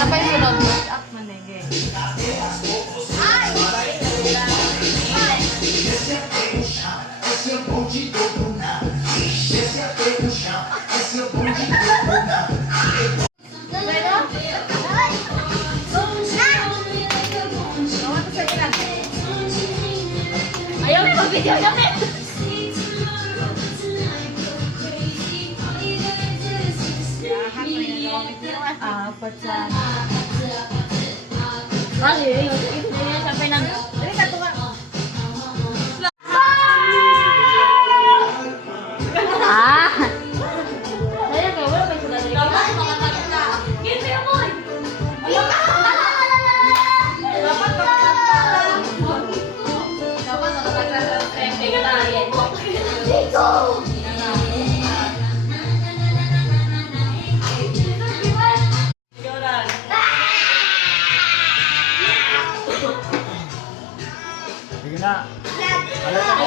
Napay sunod. At manige. Ayaw na mag-video namin! Apat sa... Ay, sampai nang... Dali ka tunga. Ah! Sayang kayo, wala kayo sulat. Gini mo boy! Dapat nakataglas sa trending tayo. Dito! Sige na. Alam mo.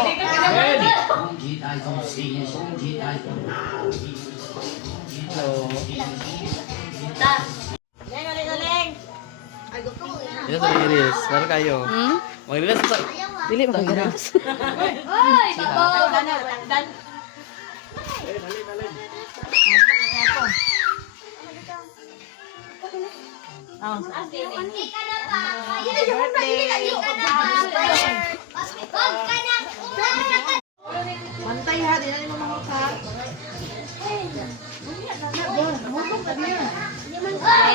Hello. Yes, Iris. Saan kayo? Mag-relax sa... Dili ba kayo? Hoy! Dan! Mantay ha, di na ni mga ka.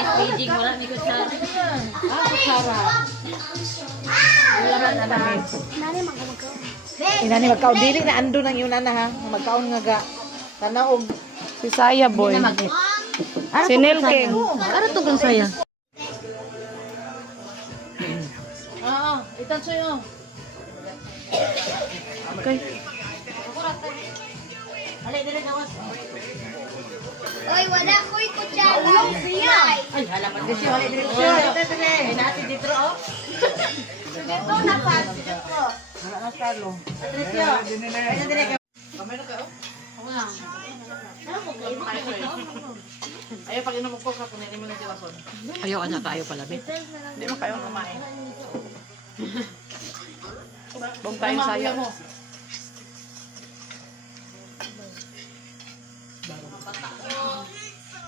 Paging wala ni kutsara. Kutsara. Wala man na dami. Inani magkaon dili na ando nang yun na ha. Magkaon nga ga. Tanaog. Si Saya boy. Si Nelking. Ano to kung saya? Itan sa'yo. Okay. Alay, dali ka was. Oy, wala ko'y kutsara. Ay, halaman ko siya. Dali, dali. Ay, natin dito, oh. Dito na pa. Dito. Wala na talo. Patricio. Ay, dali ka. Kamay na kayo. Ayaw, pag inom ko ka, kunin mo lang diwason. Ayaw anya tayo pala, be. Hindi mo kayo kumain. Bong tayong Saya.